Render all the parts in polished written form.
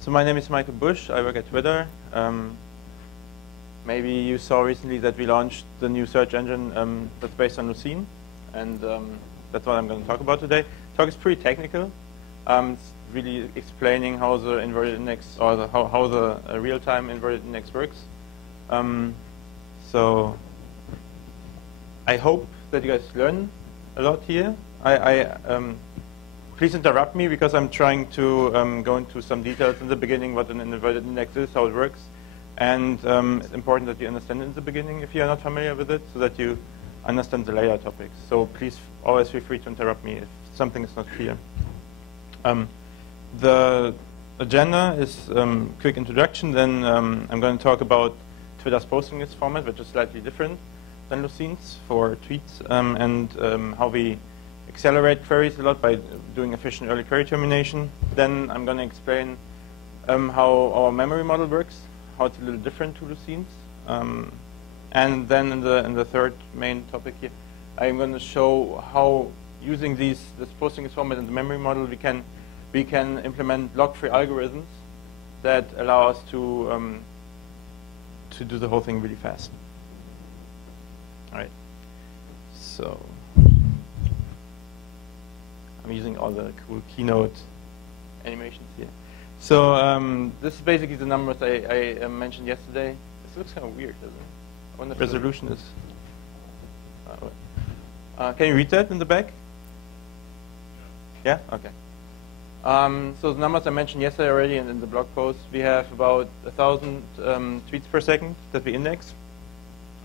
So my name is Michael Busch. I work at Twitter. Maybe you saw recently that we launched the new search engine that's based on Lucene, and that's what I'm going to talk about today. Talk is pretty technical. It's really explaining how the inverted index, or how the real-time inverted index works. So I hope that you guys learn a lot here. Please interrupt me because I'm trying to go into some details in the beginning what an inverted index is, how it works. And it's important that you understand it in the beginning if you are not familiar with it, so that you understand the later topics. So please always feel free to interrupt me if something is not clear. The agenda is quick introduction, then I'm going to talk about Twitter's posting list format, which is slightly different than Lucene's for tweets, and how we accelerate queries a lot by doing efficient early query termination. Then I'm going to explain how our memory model works, how it's a little different to Lucene's. And then in the third main topic here, I'm going to show how using this posting list format and the memory model we can implement log-free algorithms that allow us to do the whole thing really fast. All right. So I'm using all the cool keynote animations here. So this is basically the numbers I mentioned yesterday. This looks kind of weird, doesn't it? I wonder if the resolution is. Can you read that in the back? Yeah? Okay. So the numbers I mentioned yesterday already in the blog post, we have about 1,000 tweets per second that we index.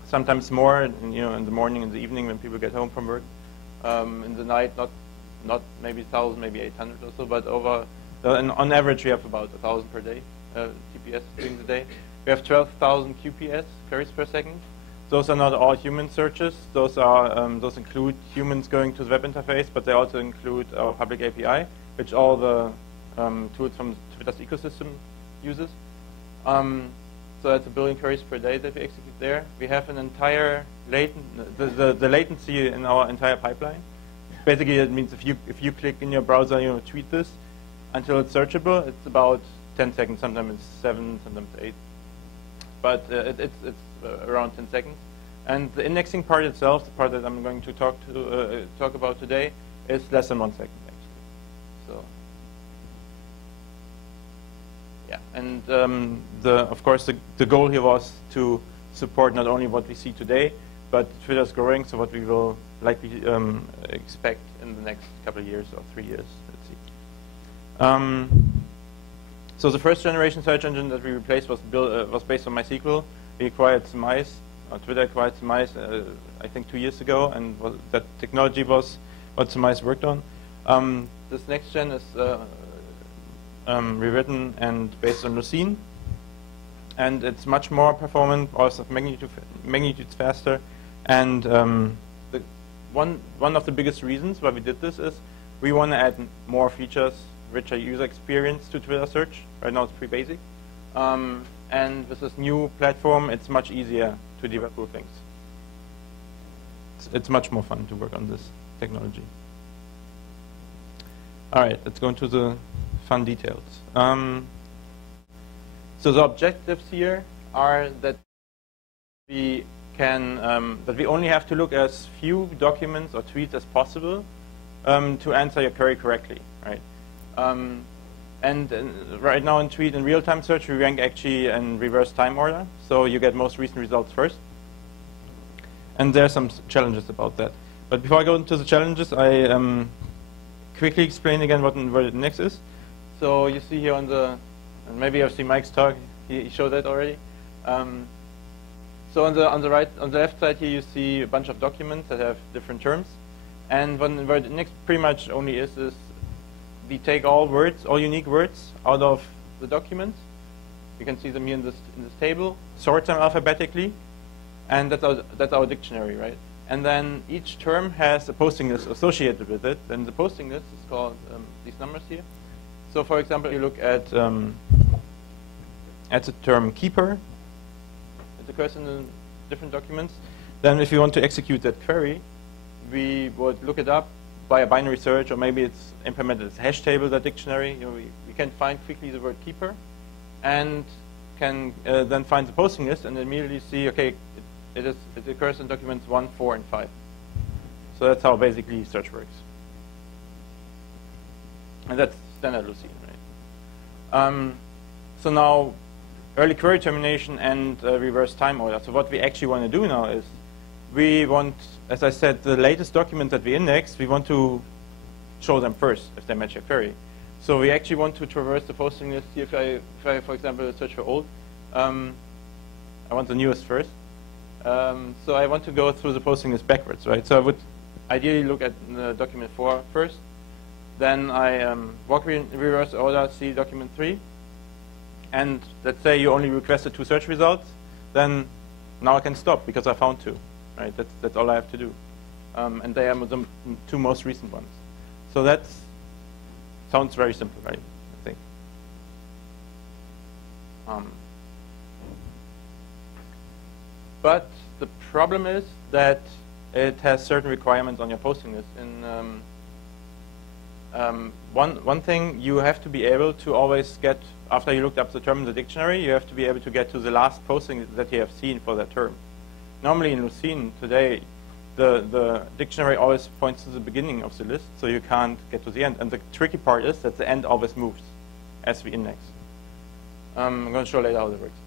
Sometimes more, in the morning, in the evening when people get home from work. In the night, not maybe 1,000, maybe 800 or so, but on average we have about 1,000 per day TPS during the day. We have 12,000 QPS, queries per second. Those are not all human searches. Those include humans going to the web interface, but they also include our public API, which all the tools from Twitter's ecosystem uses. So that's 1 billion queries per day that we execute there. We have an entire the latency in our entire pipeline. Basically, it means if you click in your browser, tweet this until it's searchable, it's about 10 seconds. Sometimes it's 7, sometimes 8, but it's around 10 seconds. And the indexing part itself, the part that I'm going to talk about today, is less than 1 second actually. So yeah, and of course the goal here was to support not only what we see today, but Twitter's growing, so what we will likely expect in the next couple of years or 3 years. Let's see. So the first generation search engine that we replaced was based on MySQL. We acquired Surmise, Twitter acquired Surmise, I think 2 years ago, and that technology was what Surmise worked on. This next gen is rewritten and based on Lucene, and it's much more performant, also magnitudes faster. And one of the biggest reasons why we did this is we want to add more features, richer user experience to Twitter search. Right now it's pretty basic. And with this new platform, it's much easier to develop cool things. It's much more fun to work on this technology. All right, let's go into the fun details. So the objectives here are that we only have to look as few documents or tweets as possible to answer your query correctly, right? And right now in real-time search, we rank actually in reverse time order, so you get most recent results first. And there are some challenges about that. But before I go into the challenges, I quickly explain again what an inverted index is. So you see here and maybe I've seen Mike's talk, he showed that already. So on the left side here, you see a bunch of documents that have different terms. And what an inverted index pretty much only is we take all unique words out of the document. You can see them here in this table, sort them alphabetically, and that's our dictionary, right? And then each term has a posting list associated with it, and the posting list is called these numbers here. So for example, you look at the term keeper. It occurs in the different documents. Then if you want to execute that query, we would look it up, by a binary search, or maybe it's implemented as a hash table, that dictionary. We can find quickly the word keeper, and can then find the posting list and immediately see, okay, it occurs in documents 1, 4, and 5. So that's how basically search works. And that's standard Lucene, right? So now, early query termination and reverse time order. So what we actually want to do now is, we want, as I said, the latest documents that we index, we want to show them first if they match your query. So we actually want to traverse the posting list. If I, for example, search for old, I want the newest first. So I want to go through the posting list backwards, right? So I would ideally look at the document 4 first. Then I walk in reverse order, see document 3. And let's say you only requested 2 search results. Then now I can stop because I found 2. Right, that's all I have to do, and they are the 2 most recent ones. So that sounds very simple, right? I think. But the problem is that it has certain requirements on your posting list. And one thing, you have to be able to always get, after you looked up the term in the dictionary, you have to be able to get to the last posting that you have seen for that term. Normally in Lucene today, the dictionary always points to the beginning of the list, so you can't get to the end. And the tricky part is that the end always moves as we index. I'm going to show later how that works.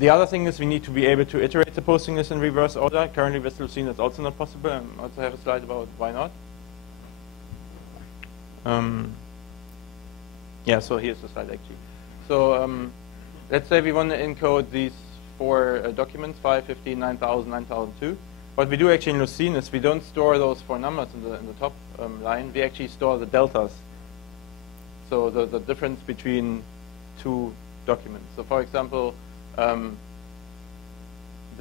The other thing is we need to be able to iterate the posting list in reverse order. Currently with Lucene that's also not possible. I also have a slide about why not. Yeah, so here's the slide actually. So let's say we want to encode these 4 documents, 5, 15, 9000, 9002. What we do actually in Lucene is we don't store those 4 numbers in the top line. We actually store the deltas. So the difference between 2 documents. So for example, the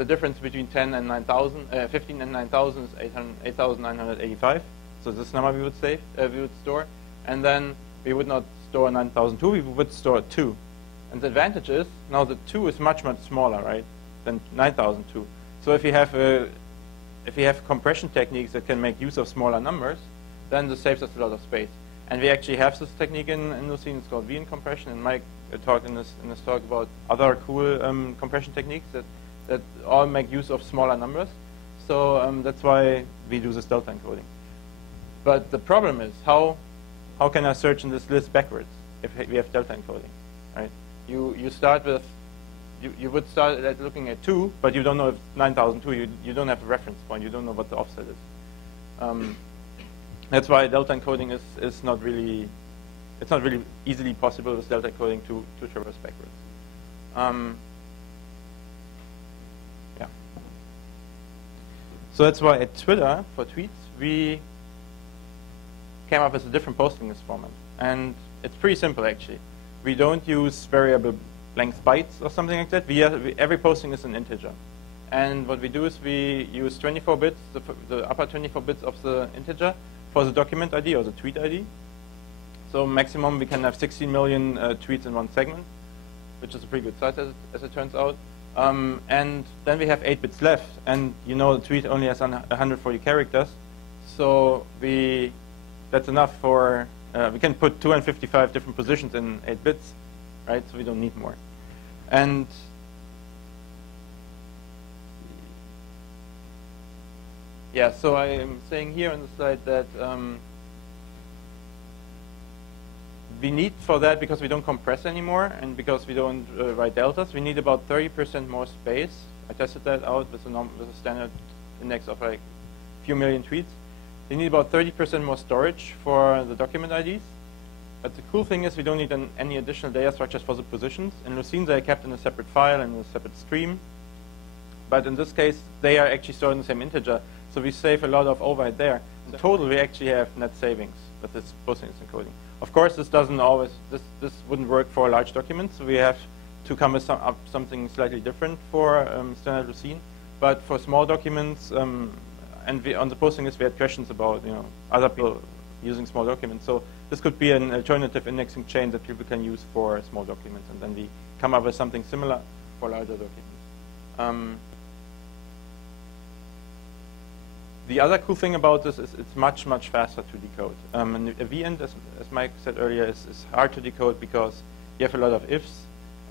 difference between 10 and 9000, 15 and 9000 is 8,985. So this number we would save, we would store, and then we would not store 9002. We would store 2. And the advantage is, now the 2 is much, much smaller, right, than 9002. So if you have compression techniques that can make use of smaller numbers, then this saves us a lot of space. And we actually have this technique in Lucene. It's called VN compression. And Mike talked in this talk about other cool compression techniques that all make use of smaller numbers. So that's why we do this delta encoding. But the problem is, how can I search in this list backwards if we have delta encoding, right? You start with, you would start at looking at 2, but you don't know if 9002, you don't have a reference point, you don't know what the offset is. That's why delta encoding is not really, it's not really easily possible with delta encoding to traverse backwards. Yeah. So that's why at Twitter, for tweets, we came up with a different posting list format. And it's pretty simple actually. We don't use variable length bytes or something like that. Every posting is an integer. And what we do is we use 24 bits, the upper 24 bits of the integer for the document ID or the tweet ID. So maximum we can have 16 million tweets in one segment, which is a pretty good size as it turns out. And then we have 8 bits left. And you know the tweet only has 140 characters. So that's enough for, we can put 255 different positions in 8 bits, right? So we don't need more. And yeah, so I am saying here on the slide that we need for that, because we don't compress anymore and because we don't write deltas, we need about 30% more space. I tested that out with a standard index of like a few million tweets. We need about 30% more storage for the document IDs. But the cool thing is we don't need any additional data structures for the positions. In Lucene, they are kept in a separate file and a separate stream. But in this case, they are actually stored in the same integer. So we save a lot of overhead there. In total, we actually have net savings with this posting encoding. Of course, this doesn't always, this wouldn't work for large documents. So we have to come with something slightly different for standard Lucene. But for small documents, and on the posting list, we had questions about other people using small documents. So this could be an alternative indexing chain that people can use for small documents, and then we come up with something similar for larger documents. The other cool thing about this is it's much, much faster to decode. And a vint, as Mike said earlier, is hard to decode because you have a lot of ifs,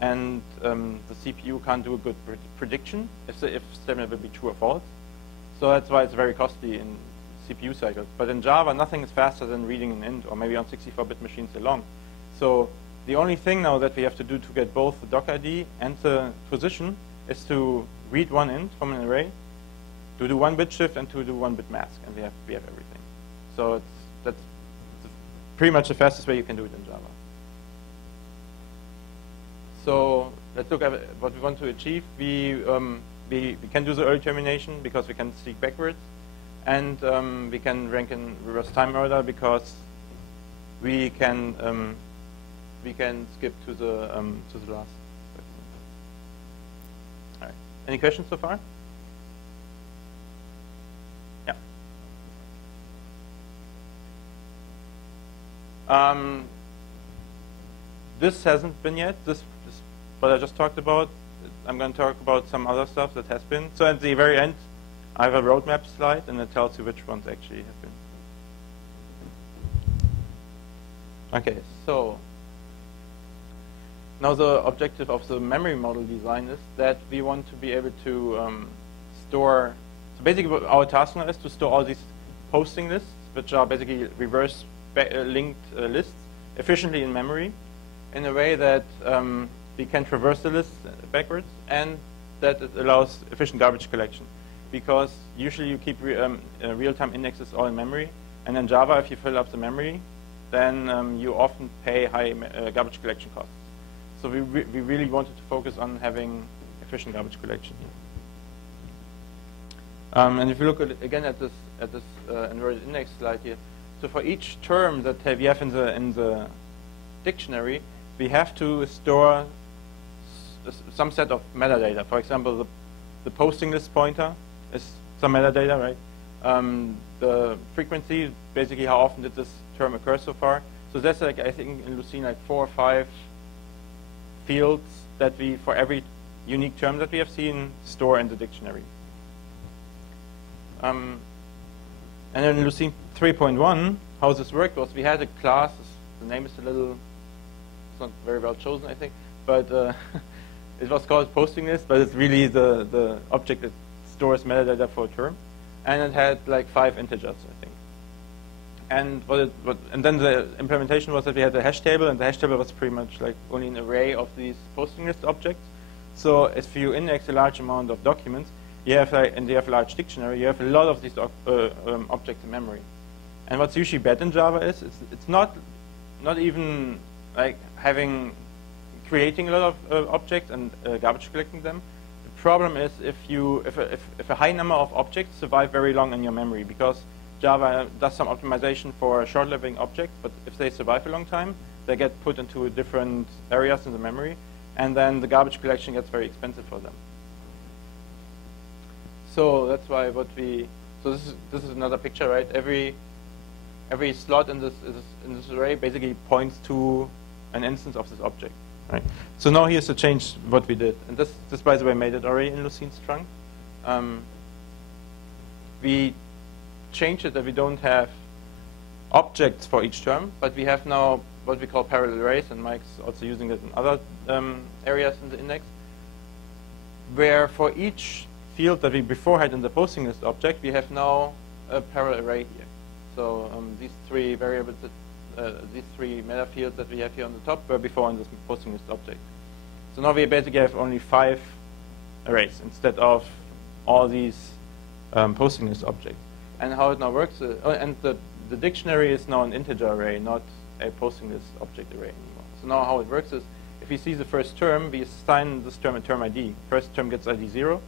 and the CPU can't do a good prediction if the if statement will be true or false. So that's why it's very costly in CPU cycles. But in Java, nothing is faster than reading an int, or maybe on 64-bit machines they're long. So the only thing now that we have to do to get both the doc ID and the position is to read one int from an array, to do one bit shift, and to do one bit mask, and we have everything. So that's pretty much the fastest way you can do it in Java. So let's look at what we want to achieve. We can do the early termination because we can seek backwards, and we can rank in reverse time order because we can skip to the last. All right. Any questions so far? Yeah. This hasn't been yet. This what I just talked about. I'm going to talk about some other stuff that has been. So at the very end, I have a roadmap slide, and it tells you which ones actually have been. Okay, so now the objective of the memory model design is that we want to be able to store. So basically, what our task now is to store all these posting lists, which are basically reverse linked lists, efficiently in memory, in a way that we can traverse the list backwards, and that it allows efficient garbage collection. Because usually you keep real-time indexes all in memory, and in Java, if you fill up the memory, then you often pay high garbage collection costs. So we really wanted to focus on having efficient garbage collection here. And if you look again at this inverted index slide here, so for each term that we have in the dictionary, we have to store some set of metadata. For example, the posting list pointer is some metadata, right? The frequency, basically how often did this term occur so far. So that's like, I think in Lucene, like 4 or 5 fields that we, for every unique term that we have seen, store in the dictionary. And then in Lucene 3.1, how this worked was we had a class, the name is a little, it's not very well chosen, I think, but it was called posting list, but it's really the object that stores metadata for a term. And it had like 5 integers, I think. And and then the implementation was that we had a hash table, and the hash table was pretty much like only an array of these posting list objects. So if you index a large amount of documents, you have and you have a large dictionary, you have a lot of these objects in memory. And what's usually bad in Java is it's not even like creating a lot of objects and garbage collecting them. The problem is if a high number of objects survive very long in your memory, because Java does some optimization for short-living objects, but if they survive a long time, they get put into different areas in the memory, and then the garbage collection gets very expensive for them. So that's why so this is another picture, right? Every slot in this array basically points to an instance of this object, right? So now here's the change what we did, and this by the way made it already in Lucene's trunk. We changed it that we don't have objects for each term, but we have now what we call parallel arrays, and Mike's also using it in other areas in the index, where for each field that we before had in the posting list object, we have now a parallel array here. So these 3 variables, these 3 meta fields that we have here on the top were before in this posting list object. So now we basically have only 5 arrays instead of all these posting list objects. And how it now works, and the dictionary is now an integer array, not a posting list object array anymore. So now how it works is, if we see the first term, we assign this term a term ID. First term gets ID 0,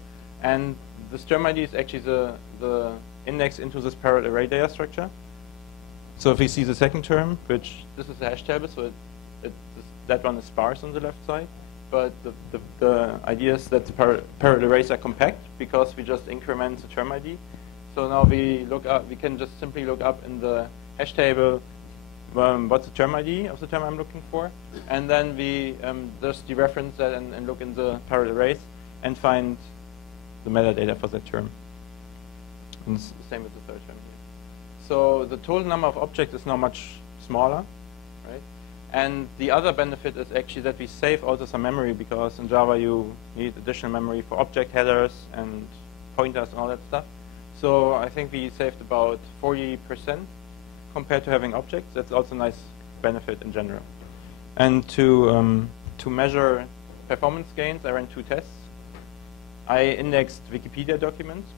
and this term ID is actually the index into this parallel array data structure. So if we see the second term, which this is a hash table, so that one is sparse on the left side, but the idea is that the parallel arrays are compact because we just increment the term ID. So now we can just simply look up in the hash table what's the term ID of the term I'm looking for, and then we just dereference that and look in the parallel arrays and find the metadata for that term. And same with the third term here. So the total number of objects is now much smaller, right? And the other benefit is actually that we save also some memory, because in Java you need additional memory for object headers and pointers and all that stuff. So I think we saved about 40% compared to having objects. That's also a nice benefit in general. And to measure performance gains, I ran 2 tests. I indexed Wikipedia documents,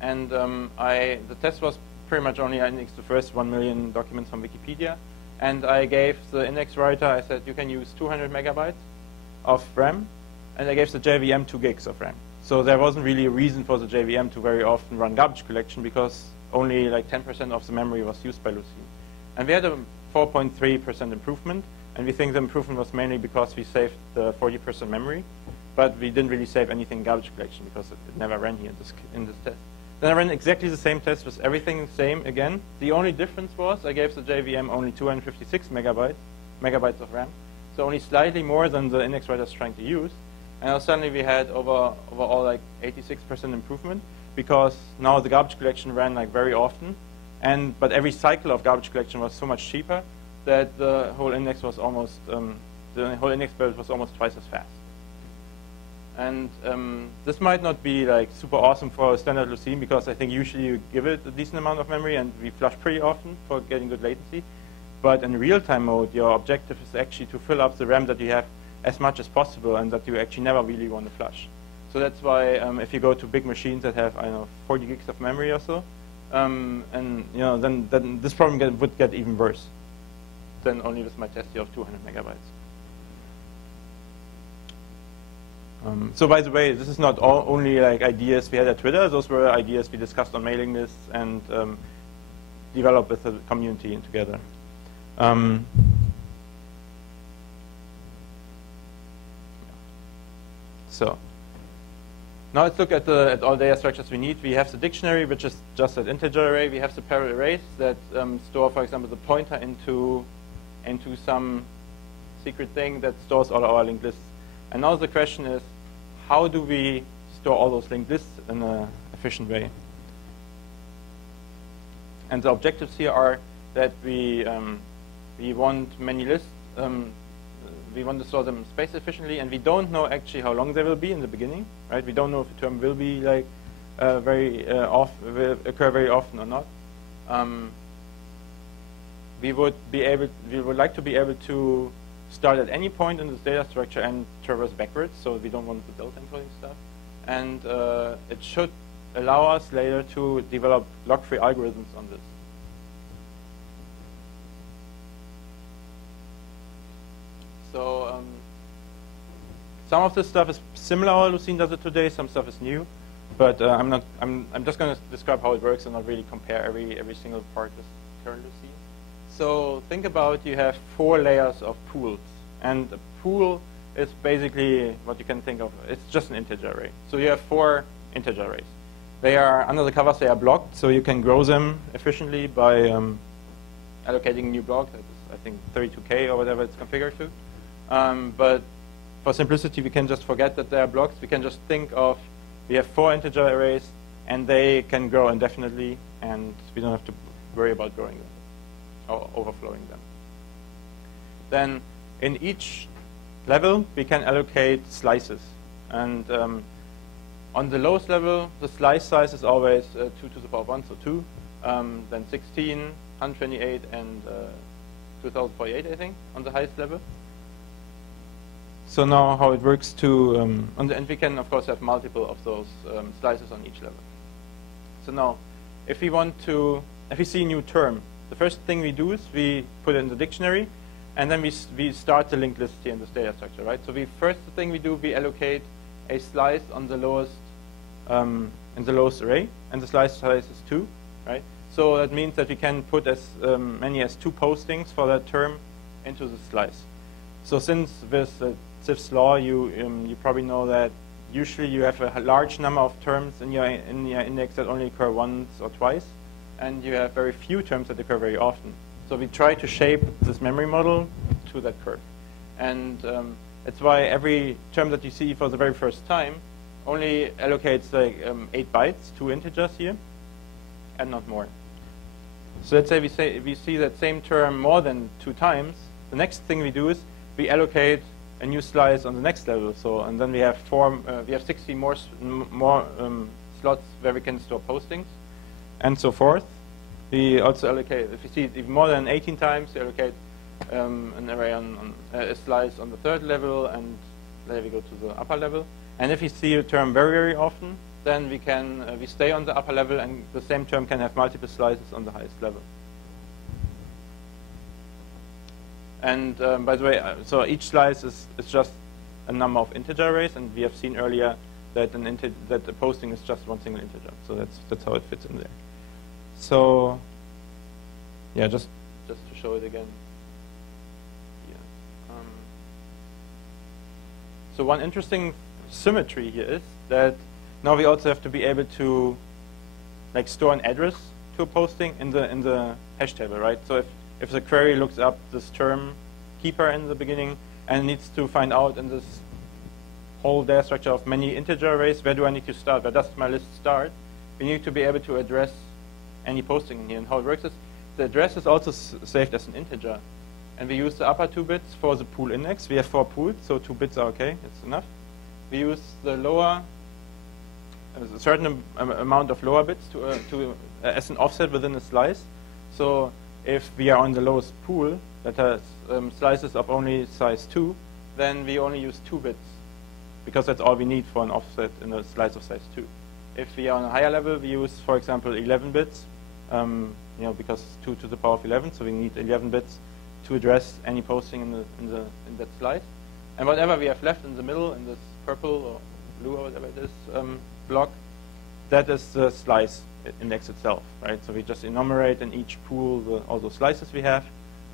and the test was pretty much only I indexed the first 1 million documents from Wikipedia, and I gave the index writer, I said you can use 200 megabytes of RAM, and I gave the JVM 2 gigs of RAM. So there wasn't really a reason for the JVM to very often run garbage collection, because only like 10% of the memory was used by Lucene. And we had a 4.3% improvement, and we think the improvement was mainly because we saved the 40% memory, but we didn't really save anything in garbage collection because it never ran here in this test. Then I ran exactly the same test with everything the same again. The only difference was I gave the JVM only 256 megabytes of RAM, so only slightly more than the index writer is trying to use. And now suddenly we had overall like 86% improvement, because now the garbage collection ran like very often, but every cycle of garbage collection was so much cheaper that the whole index was almost build was almost twice as fast. And this might not be like super awesome for standard Lucene, because I think usually you give it a decent amount of memory and we flush pretty often for getting good latency. But in real-time mode, your objective is actually to fill up the RAM that you have as much as possible, and that you actually never really want to flush. So that's why if you go to big machines that have 40 gigs of memory or so, then this problem would get even worse than only with my test here of 200 megabytes. So by the way, this is not only like ideas we had at Twitter. Those were ideas we discussed on mailing lists and developed with the community together. So now let's look at all data structures we need. We have the dictionary, which is just an integer array. We have the parallel arrays that store, for example, the pointer into some secret thing that stores all our linked lists. And now the question is, how do we store all those linked lists in an efficient way? And the objectives here are that we want many lists. We want to store them space efficiently, and we don't know actually how long they will be in the beginning, right? We don't know if a term will be like will occur very often or not. We would like to be able to start at any point in this data structure and traverse backwards, so we don't want to build encoding stuff. And it should allow us later to develop log-free algorithms on this. So some of this stuff is similar how Lucene does it today. Some stuff is new, but I'm just going to describe how it works and not really compare every single part with current Lucene. So think about, you have 4 layers of pools, and a pool is basically what you can think of. It's just an integer array. So you have 4 integer arrays. They are under the covers. They are blocked, so you can grow them efficiently by allocating a new block. That is, I think, 32K or whatever it's configured to. But for simplicity, we can just forget that they are blocks. We can just think of, we have 4 integer arrays, and they can grow indefinitely, and we don't have to worry about growing them or overflowing them. Then in each level, we can allocate slices. And on the lowest level, the slice size is always 2 to the power 1, so 2. Then 16, 128, and 2048, I think, on the highest level. So now how it works and we can, of course, have multiple of those slices on each level. So now, if we see a new term, the first thing we do is we put it in the dictionary, and then we start the linked list here in this data structure, right? So first thing we do, we allocate a slice on the lowest in the lowest array, and the slice size is 2, right? So that means that we can put as many as 2 postings for that term into the slice. So since with Zipf's law, you probably know that usually you have a large number of terms in your index that only occur once or twice, and you have very few terms that occur very often. So we try to shape this memory model to that curve. And that's why every term that you see for the very first time only allocates like 8 bytes, 2 integers here. and not more. So let's say we see that same term more than 2 times. The next thing we do is we allocate a new slice on the next level. So and then we have 60 more slots where we can store postings, and so forth. We also allocate, if you see it even more than 18 times, we allocate an array on a slice on the 3rd level, and there we go to the upper level. And if you see a term very, very often, then we can we stay on the upper level, and the same term can have multiple slices on the highest level. And by the way, so each slice is just a number of integer arrays, and we have seen earlier that that a posting is just one single integer. So that's how it fits in there. So yeah, just to show it again. Yeah. So one interesting symmetry here is that now we also have to be able to like store an address to a posting in the hash table, right? So if the query looks up this term keeper in the beginning and needs to find out in this whole data structure of many integer arrays, where do I need to start? Where does my list start? We need to be able to address any posting in here. And how it works is the address is also saved as an integer. And we use the upper 2 bits for the pool index. We have 4 pools, so 2 bits are okay. It's enough. We use the lower, a certain amount of lower bits as an offset within a slice. So if we are on the lowest pool that has slices of only size 2, then we only use 2 bits, because that's all we need for an offset in a slice of size 2. If we are on a higher level, we use, for example, 11 bits, because 2 to the power of 11, so we need 11 bits to address any posting in that slice. And whatever we have left in the middle, in this purple or blue or whatever it is block, that is the slice index itself, right? So we just enumerate in each pool all those slices we have.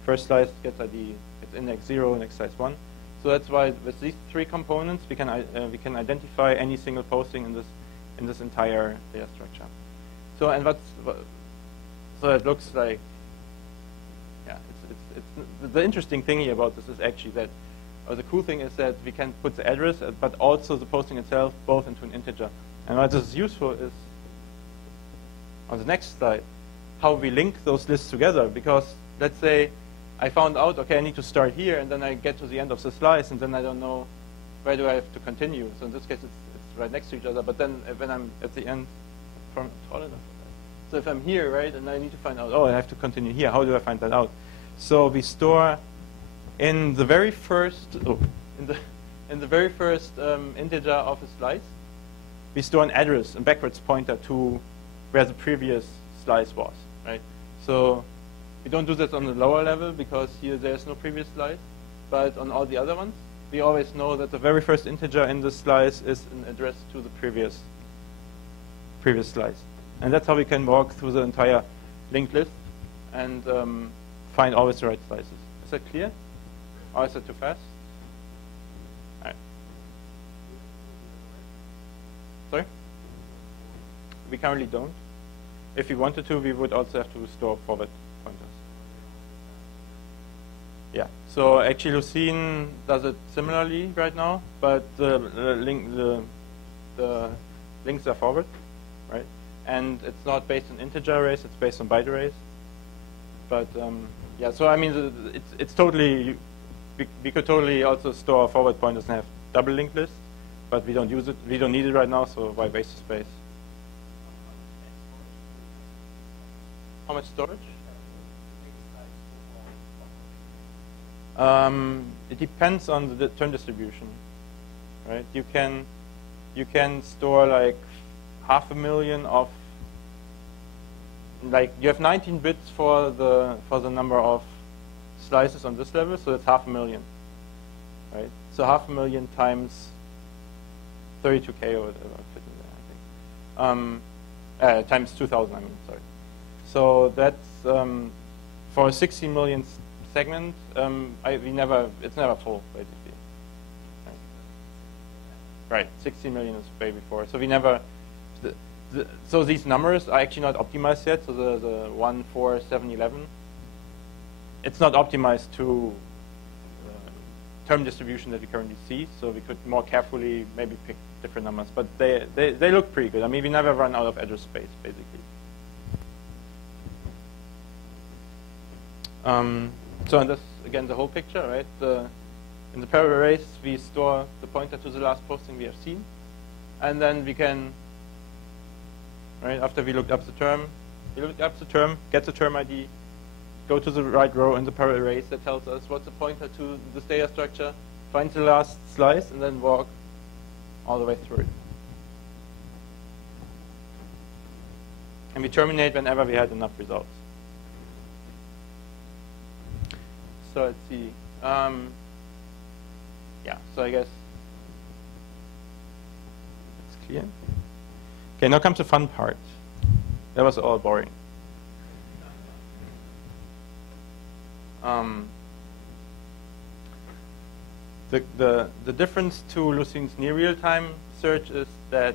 First slice gets ID, it's index 0, next slice 1. So that's why with these 3 components we can identify any single posting in this entire data structure. So so it looks like, yeah, it's the interesting thing here about this is actually that, or the cool thing is that we can put the address, but also the posting itself, both into an integer. And what is useful is, on the next slide, how we link those lists together. Because let's say I found out, okay, I need to start here, and then I get to the end of the slice, and then I don't know where do I have to continue. So in this case, it's right next to each other. But then when I'm at the end, from tall enough. So if I'm here, right, and I need to find out, oh, I have to continue here. How do I find that out? So we store in the very first, in the very first integer of a slice, we store an address, a backwards pointer to where the previous slice was, right? So we don't do that on the lower level because here there's no previous slice, but on all the other ones, we always know that the very first integer in the slice is an address to the previous slice. And that's how we can walk through the entire linked list and find always the right slices. Is that clear? Or is that too fast? All right. Sorry? We currently don't. If we wanted to, we would also have to store forward pointers. Yeah. So actually, Lucene does it similarly right now, but the links are forward, right? And it's not based on integer arrays; it's based on byte arrays. But yeah, so I mean, it's totally. We could totally also store forward pointers and have double linked lists, but we don't use it. We don't need it right now, so why waste the space? How much storage? It depends on the term distribution, right? You can store like 500,000 of, like you have 19 bits for the number of slices on this level, so that's 500,000, right? So 500,000 times 32K or whatever fit in there, I think. Times 2,000, I mean, sorry. So that's for a 60 million segment. It's never full, basically. Right, 60 million is way before. So we never. So these numbers are actually not optimized yet. So the 1, 4, 7, 11. It's not optimized to term distribution that we currently see. So we could more carefully maybe pick different numbers. But they look pretty good. I mean, we never run out of address space, basically. So in this, again, the whole picture, right? In the parallel arrays, we store the pointer to the last posting we have seen. And then we can, right, after we looked up the term, get the term ID, go to the right row in the parallel arrays that tells us what's the pointer to this data structure, find the last slice, and then walk all the way through it. And we terminate whenever we had enough results. So let's see. Yeah, so I guess it's clear. Okay, now comes the fun part. That was all boring. The difference to Lucene's near real-time search is that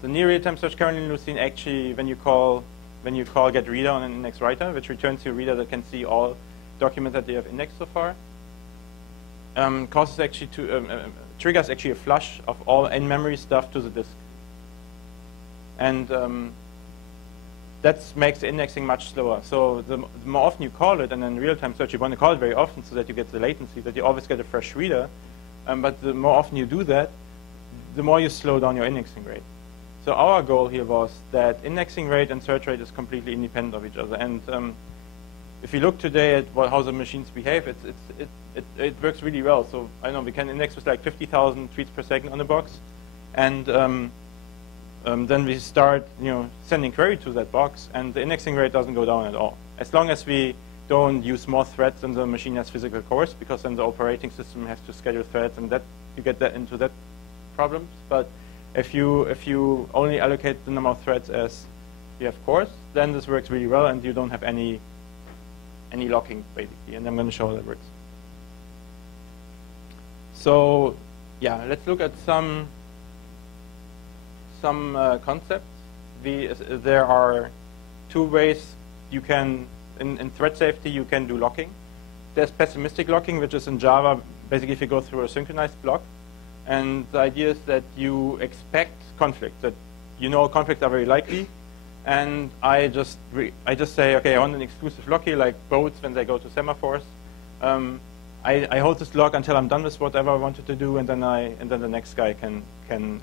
the near real-time search currently in Lucene actually, when you call get reader on an index writer, which returns you a reader that can see all documents that they have indexed so far, causes actually triggers actually a flush of all in-memory stuff to the disk, and that makes the indexing much slower. So the more often you call it, and in real-time search you want to call it very often so that you get the latency, that you always get a fresh reader. But the more often you do that, the more you slow down your indexing rate. So our goal here was that indexing rate and search rate is completely independent of each other. And if you look today at how the machines behave, it works really well. So I know we can index with like 50,000 tweets per second on the box, and then we start, sending query to that box, and the indexing rate doesn't go down at all. As long as we don't use more threads than the machine has physical cores, because then the operating system has to schedule threads, and that you get that into that problems. But if you only allocate the number of threads as you have cores, then this works really well, and you don't have any locking basically. And I'm going to show how that works. So yeah, let's look at some concepts. There are two ways you can, in thread safety, you can do locking. There's pessimistic locking, which is in Java, basically if you go through a synchronized block. And the idea is that you expect conflicts, that conflicts are very likely. And I just say, okay, I want an exclusive lock here, like boats when they go to semaphores. I hold this lock until I'm done with whatever I wanted to do, and then the next guy can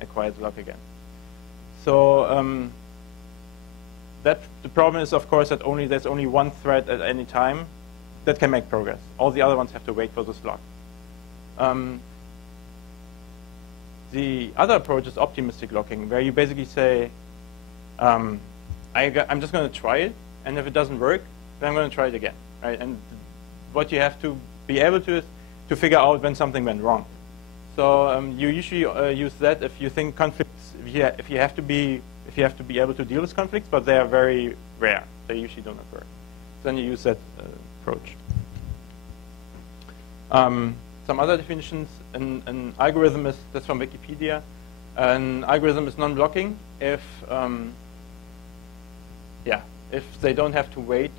acquire the lock again. So the problem is, of course, that there's only one thread at any time that can make progress. All the other ones have to wait for this lock. The other approach is optimistic locking, where you basically say, I'm just going to try it, and if it doesn't work, then I'm going to try it again, right? And what you have to be able to is to figure out when something went wrong. So you usually use that if you think conflicts, if you have to be able to deal with conflicts, but they are very rare. They usually don't occur. Then you use that approach. Some other definitions. An algorithm that's from Wikipedia. An algorithm is non-blocking if they don't have to wait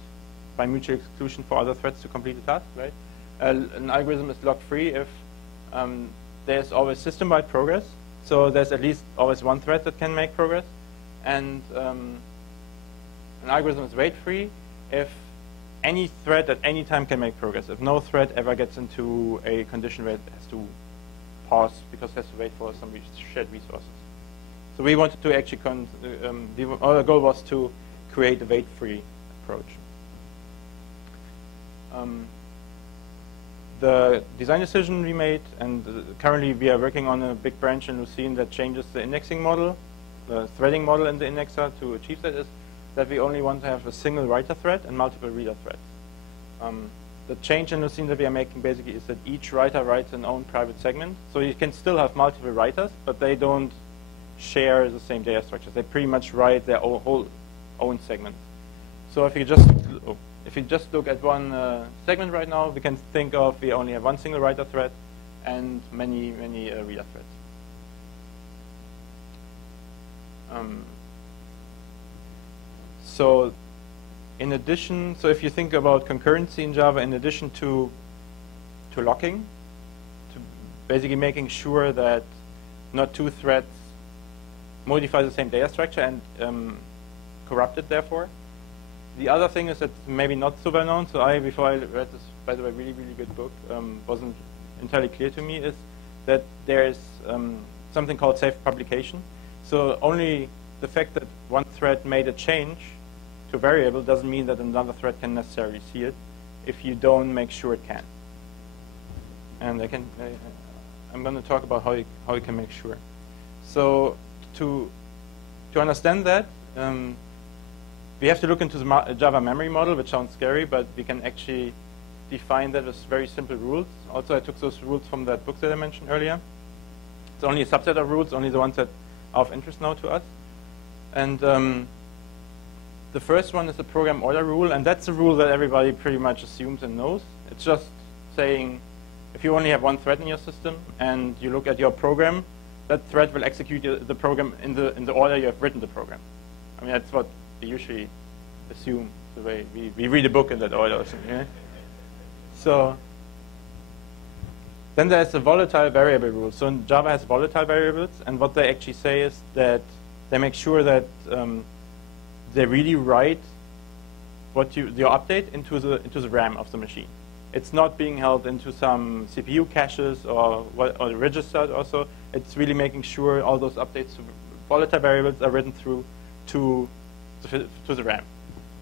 by mutual exclusion for other threads to complete the task, right? An algorithm is lock-free if there's always system-wide progress. So there's at least always one thread that can make progress. And an algorithm is wait-free if any thread at any time can make progress. If no thread ever gets into a condition where it has to pause because it has to wait for some shared resources. So we wanted to actually, our goal was to create a wait-free approach. The design decision we made, and currently we are working on a big branch in Lucene that changes the indexing model, the threading model in the indexer to achieve that, is that we only want to have a single writer thread and multiple reader threads. The change in Lucene that we are making basically is that each writer writes an own private segment. So you can still have multiple writers, but they don't share the same data structures. They pretty much write their whole own segment. So if you just look at one segment right now, we can think of we only have one single writer thread and many reader threads. So in addition, so if you think about concurrency in Java, in addition to locking, to basically making sure that not two threads modify the same data structure and corrupt it, therefore, the other thing is that maybe not so well known. So before I read this, by the way, really, really good book, wasn't entirely clear to me, is that there is something called safe publication. So only the fact that one thread made a change to a variable doesn't mean that another thread can necessarily see it if you don't make sure it can. And I'm going to talk about how you can make sure. So to understand that, we have to look into the Java memory model, which sounds scary, but we can actually define that with very simple rules. Also, I took those rules from that book that I mentioned earlier. It's only a subset of rules, only the ones that are of interest now to us. And the first one is the program order rule, and that's a rule that everybody pretty much assumes and knows. It's just saying if you only have one thread in your system and you look at your program, that thread will execute the program in the order you have written the program. I mean, that's what we usually assume, the way we read a book in that order or something. Yeah? So then there's a volatile variable rule. So Java has volatile variables, and what they actually say is that they make sure that they really write your update into the RAM of the machine. It's not being held into some CPU caches or registered also. It's really making sure all those updates to volatile variables are written through to the RAM.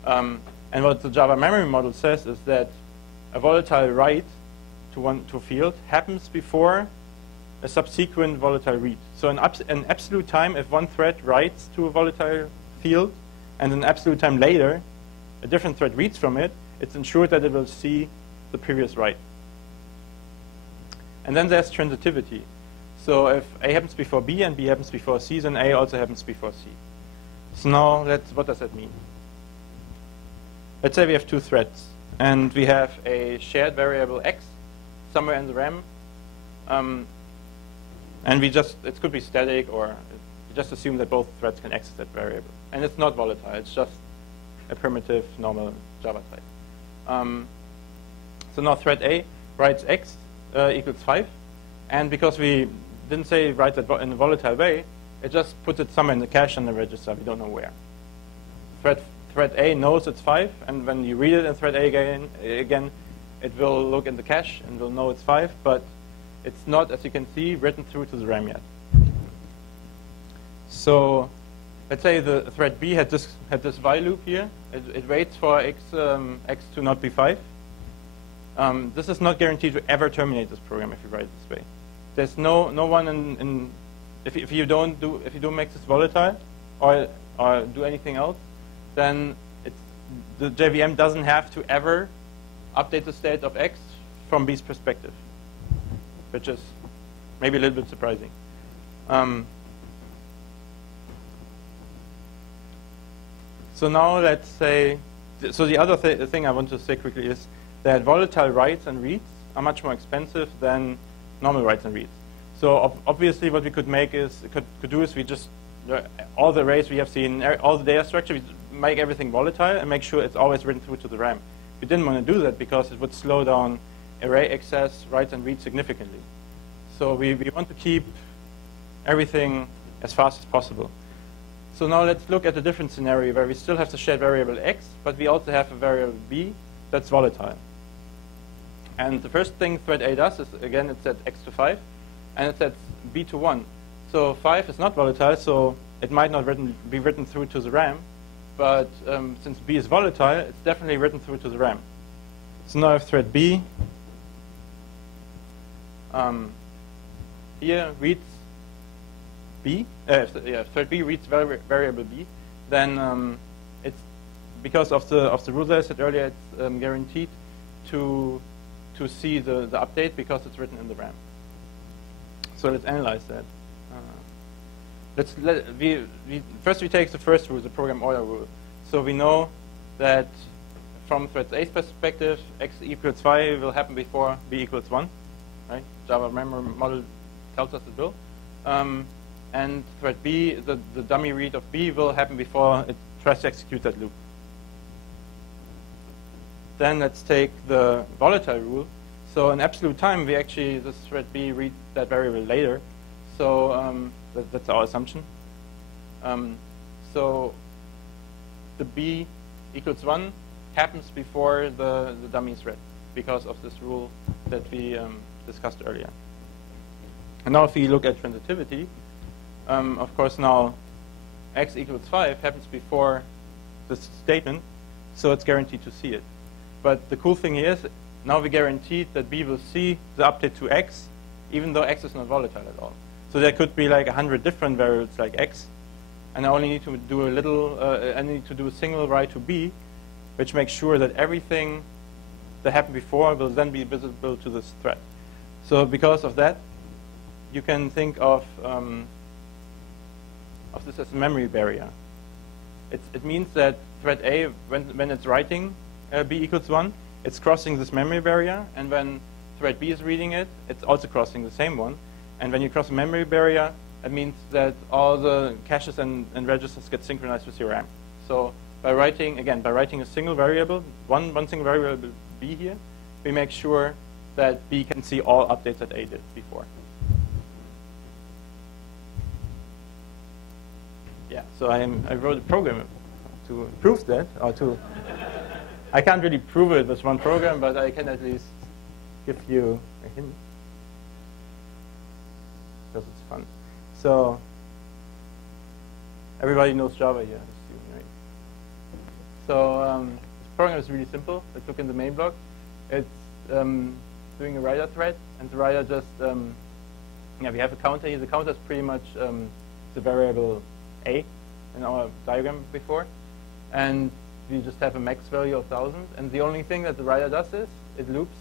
And what the Java memory model says is that a volatile write to a field happens before a subsequent volatile read. So in absolute time, if one thread writes to a volatile field, and in absolute time later, a different thread reads from it, it's ensured that it will see the previous write. And then there's transitivity. So if A happens before B and B happens before C, then A also happens before C. So now, what does that mean? Let's say we have two threads, and we have a shared variable x somewhere in the RAM, and it could be static, or we just assume that both threads can access that variable. And it's not volatile, it's just a primitive, normal Java type. So now thread A writes x equals 5, and because we didn't say write that in a volatile way, it just puts it somewhere in the cache and the register, we don't know where. Thread A knows it's 5, and when you read it in thread A again, it will look in the cache and will know it's 5, but it's not, as you can see, written through to the RAM yet. So let's say the thread B had this while loop here. It waits for x to not be 5. This is not guaranteed to ever terminate this program if you write it this way. There's no one if you don't make this volatile or do anything else, then the JVM doesn't have to ever update the state of x from B's perspective, which is maybe a little bit surprising. So now let's say, so the other thing I want to say quickly is that volatile writes and reads are much more expensive than normal writes and reads. So obviously what we could do is we just, all the arrays we have seen, all the data structure, we make everything volatile and make sure it's always written through to the RAM. We didn't want to do that because it would slow down array access, writes and reads significantly. So we want to keep everything as fast as possible. So now let's look at a different scenario where we still have the shared variable x, but we also have a variable b that's volatile. And the first thing thread A does is, again, it sets x to 5, and it sets b to 1. So 5 is not volatile, so it might not be written through to the RAM, but since b is volatile, it's definitely written through to the RAM. So now if thread B here reads B, if thread B reads variable B, then it's because of the rule that I said earlier, it's guaranteed to see the update because it's written in the RAM. So let's analyze that. First we take the first rule, the program order rule. So we know that from thread A's perspective, x equals 5 will happen before b equals 1. Right? Java memory model tells us it will. And thread B, the dummy read of B will happen before it tries to execute that loop. Then let's take the volatile rule. So in absolute time, this thread B reads that variable later. So that's our assumption. So the B equals 1 happens before the dummy is read because of this rule that we discussed earlier. And now if we look at transitivity, of course now x equals 5 happens before this statement, so it's guaranteed to see it. But the cool thing is, now we guaranteed that b will see the update to x, even though x is not volatile at all. So there could be like 100 different variables like x, and I only need to do a little, I need to do a single write to b, which makes sure that everything that happened before will then be visible to this thread. So because of that, you can think of this as a memory barrier. It means that thread A, when it's writing b equals 1, it's crossing this memory barrier, and when thread B is reading it, it's also crossing the same one. And when you cross a memory barrier, it means that all the caches and registers get synchronized with your RAM. So by writing, again, by writing a single variable, one single variable B here, we make sure that B can see all updates that A did before. Yeah, so I wrote a program to prove that, or to, I can't really prove it with one program, but I can at least give you a hint, because it's fun. So everybody knows Java here, I assume, right? So this program is really simple. Let's look in the main block. It's doing a writer thread, and the writer just, yeah, we have a counter here. The counter is pretty much the variable A in our diagram before, and we just have a max value of 1,000. And the only thing that the writer does is it loops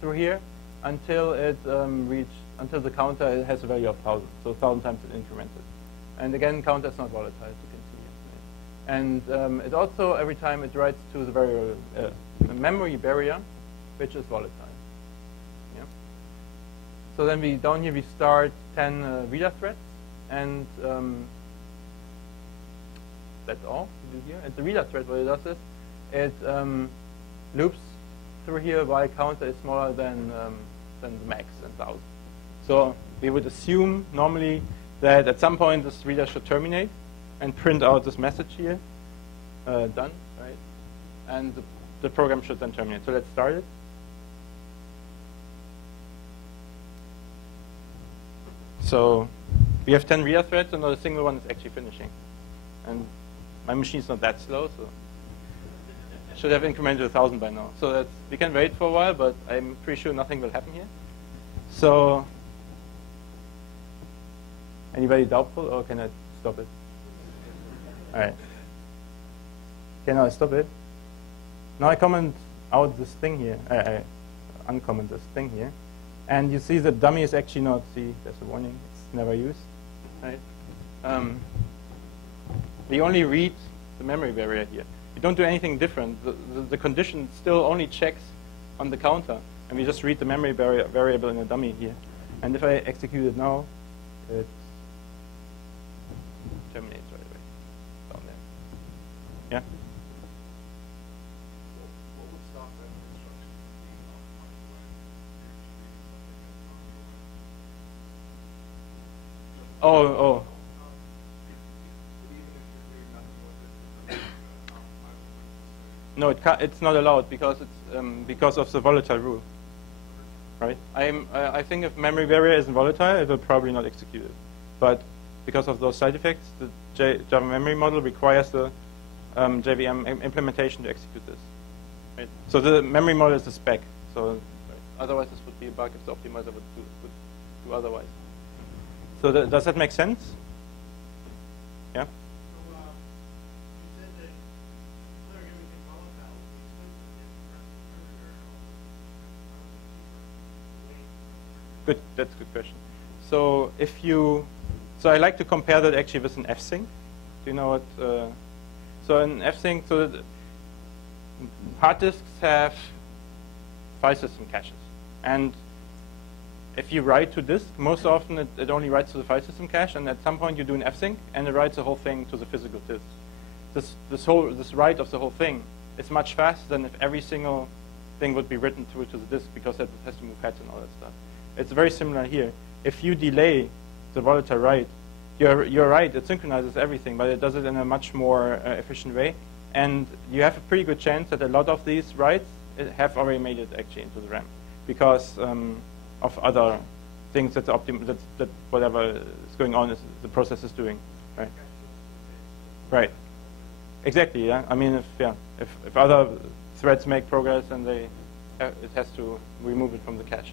through here until it until the counter has a value of 1,000. So 1,000 times it incremented. And again, counter is not volatile, as you can see here. And it also, every time it writes to the variable the memory barrier, which is volatile. Yeah. So then we down here we start 10 reader threads, and that's all we do here. And the reader thread, what it does is it loops through here while counter is smaller than the max and 1,000. So we would assume normally that at some point this reader should terminate and print out this message here, done, right? And the program should then terminate. So let's start it. So we have 10 reader threads, and not a single one is actually finishing. And my machine is not that slow, so it should have incremented 1,000 by now. So that's, we can wait for a while, but I'm pretty sure nothing will happen here. So anybody doubtful, or can I stop it? All right. Okay, now I stop it. Now I comment out this thing here. I uncomment this thing here. And you see the dummy is actually not, see, there's a warning, it's never used, right? We only read the memory barrier here. We don't do anything different. The condition still only checks on the counter, and we just read the memory variable in a dummy here. And if I execute it now, it terminates right away down there. Yeah? What would stop that instruction being on when Oh. No, it's not allowed because it's because of the volatile rule, right? I think if memory barrier isn't volatile, it will probably not execute it. But because of those side effects, the Java memory model requires the JVM implementation to execute this. Right? So the memory model is the spec. So otherwise, this would be a bug if the optimizer would do otherwise. So does that make sense? Yeah. Good, that's a good question. So if you, so I like to compare that actually with an fsync. Do you know what? So an fsync, so hard disks have file system caches, and if you write to disk, most often it only writes to the file system cache, and at some point you do an fsync, and it writes the whole thing to the physical disk. This write of the whole thing is much faster than if every single thing would be written through to the disk, because it has to move heads and all that stuff. It's very similar here. If you delay the volatile write, you're right, it synchronizes everything, but it does it in a much more efficient way. And you have a pretty good chance that a lot of these writes have already made it actually into the RAM because of other things that that whatever is going on is the process is doing. Right. Right. Exactly. Yeah. I mean, if other threads make progress, then it has to remove it from the cache.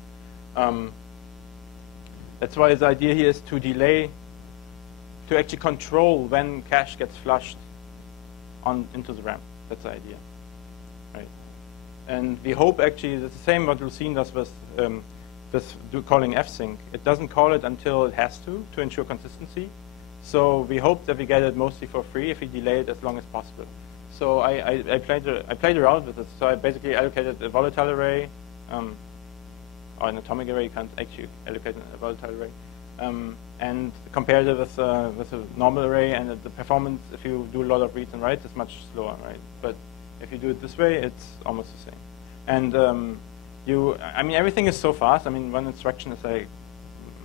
That's why the idea here is to delay, to actually control when cache gets flushed into the RAM. That's the idea, right? And we hope actually it's the same what Lucene does with calling fsync. It doesn't call it until it has to ensure consistency. So we hope that we get it mostly for free if we delay it as long as possible. So I played around with it. So I basically allocated a volatile array, or an atomic array. You can't actually allocate a volatile array. And compared it with a normal array, and the performance, if you do a lot of reads and writes, is much slower, right? But if you do it this way, it's almost the same. And I mean, everything is so fast. I mean, one instruction is like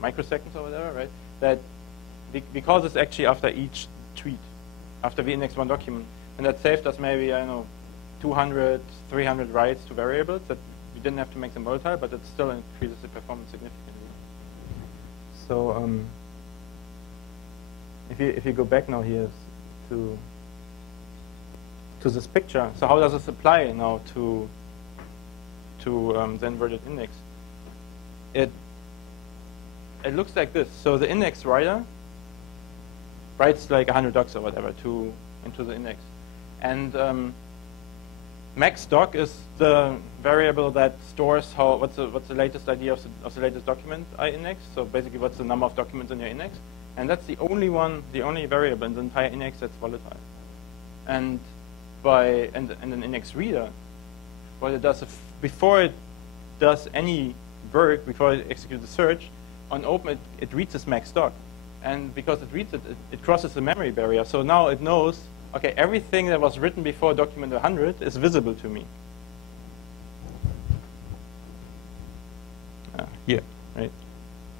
microseconds or whatever, right? That because it's actually after each tweet, after we index one document, and that saved us maybe, I don't know, 200, 300 writes to variables that we didn't have to make them volatile, but it still increases the performance significantly. So if you go back now here to this picture, so how does this apply now to the inverted index? It looks like this. So the index writer writes like 100 docs or whatever into the index, and max doc is the variable that stores what's the latest idea of the latest document I index. So basically, what's the number of documents in your index, and that's the only variable in the entire index that's volatile. And an index reader, what it does before it does any work, before it executes the search on open, it reads this max doc, and because it reads it, it crosses the memory barrier. So now it knows, okay, everything that was written before document 100 is visible to me. Here, right?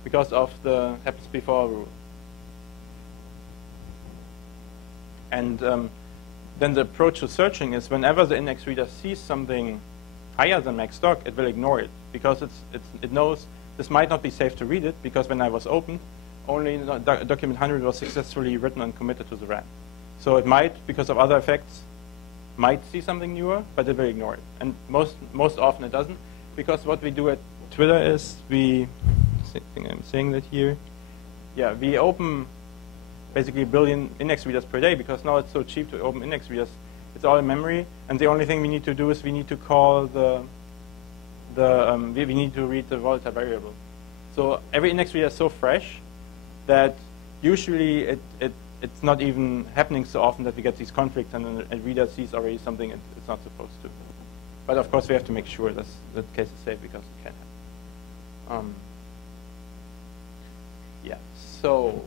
Because of the happens before rule. And then the approach to searching is whenever the index reader sees something higher than max doc, it will ignore it because it knows this might not be safe to read it because when I was opened, only document 100 was successfully written and committed to the RAM. So it might, because of other effects, might see something newer, but it will ignore it. And most often it doesn't, because what we do at Twitter is I think I'm saying that here. Yeah, we open basically 1 billion index readers per day because now it's so cheap to open index readers. It's all in memory, and the only thing we need to do is we need to call we need to read the volatile variable. So every index reader is so fresh that usually it's not even happening so often that we get these conflicts and a reader sees already something it's not supposed to. But of course we have to make sure that the case is safe because it can happen. Yeah, so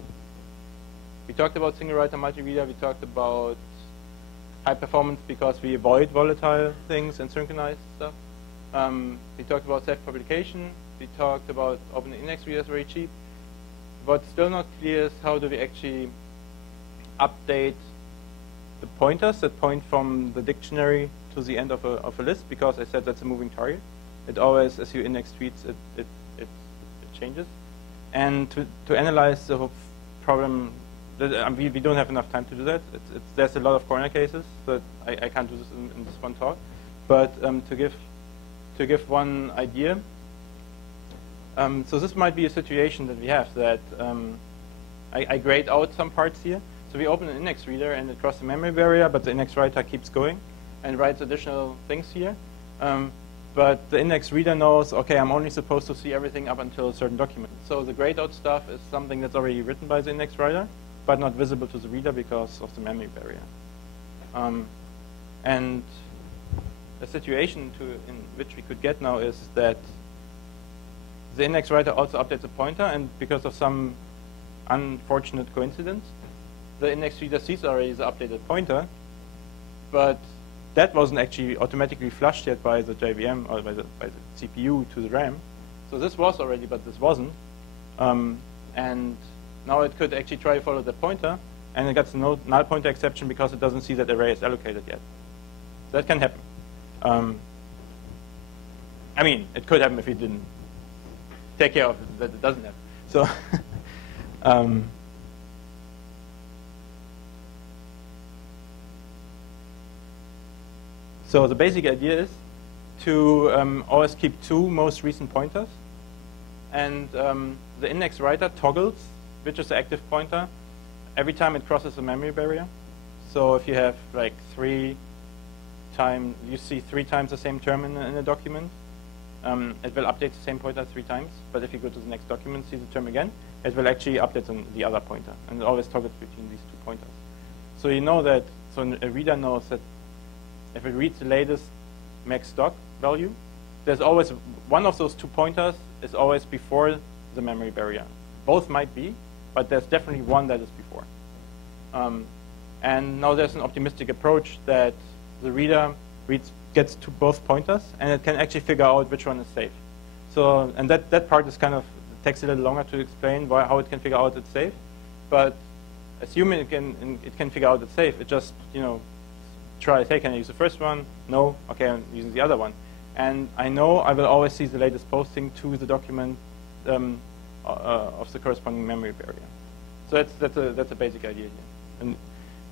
we talked about single writer multi-reader. We talked about high performance because we avoid volatile things and synchronized stuff. We talked about self-publication. We talked about open index readers very cheap. What's still not clear is how do we actually update the pointers that point from the dictionary to the end of a list, because I said that's a moving target. It always, as you index tweets, it changes. And to analyze the whole problem, we don't have enough time to do that. There's a lot of corner cases, but I can't do this in this one talk. But to give one idea, so this might be a situation that we have that I grayed out some parts here. So we open an index reader and it crosses the memory barrier, but the index writer keeps going and writes additional things here. But the index reader knows, okay, I'm only supposed to see everything up until a certain document. So the grayed out stuff is something that's already written by the index writer, but not visible to the reader because of the memory barrier. And the situation in which we could get now is that the index writer also updates a pointer, and because of some unfortunate coincidence, the index reader sees already the updated pointer, but that wasn't actually automatically flushed yet by the JVM or by the CPU to the RAM. So this was already, but this wasn't. And now it could actually try to follow the pointer, and it gets a null pointer exception because it doesn't see that array is allocated yet. So that can happen. I mean, it could happen if you didn't take care of it, that it doesn't happen. So, so the basic idea is to always keep 2 most recent pointers, and the index writer toggles which is the active pointer every time it crosses a memory barrier. So if you have like 3 times, you see 3 times the same term in a document, it will update the same pointer 3 times. But if you go to the next document, see the term again, it will actually update on the other pointer, and it always toggles between these 2 pointers. So you know that, so a reader knows that if it reads the latest max doc value, there's always one of those 2 pointers is always before the memory barrier. Both might be, but there's definitely one that is before. And now there's an optimistic approach that the reader gets to both pointers, and it can actually figure out which one is safe. So, and that part is kind of, takes a little longer to explain how it can figure out it's safe. But assuming it can figure out it's safe, it just, tries, hey, can I use the first one? No, okay, I'm using the other one. And I know I will always see the latest posting to the document of the corresponding memory barrier. So that's a basic idea here. And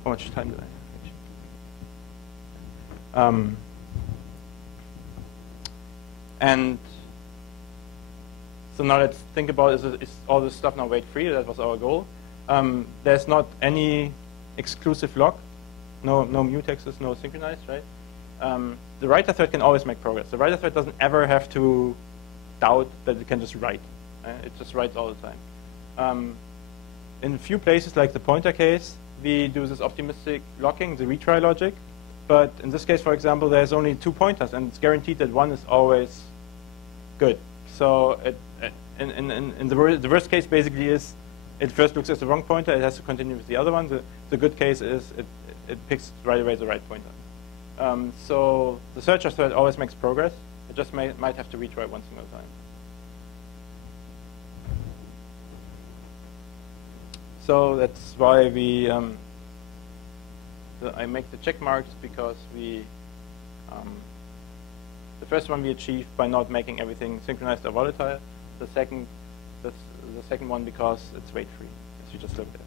how much time did I have? And so now let's think about, is all this stuff now weight free? That was our goal. There's not any exclusive lock, no mutexes, no synchronized, right? The writer thread can always make progress. The writer thread doesn't ever have to doubt that it can just write. It just writes all the time. In a few places, like the pointer case, we do this optimistic locking, the retry logic. But in this case, for example, there's only 2 pointers, and it's guaranteed that one is always good. So in the worst case, basically, is it first looks at the wrong pointer, it has to continue with the other one. The good case is it picks right away the right pointer. So the searcher thread always makes progress. It just might have to retry one single time. So that's why I make the check marks, because the first one we achieved by not making everything synchronized or volatile. The second one because it's weight free, as you just looked at.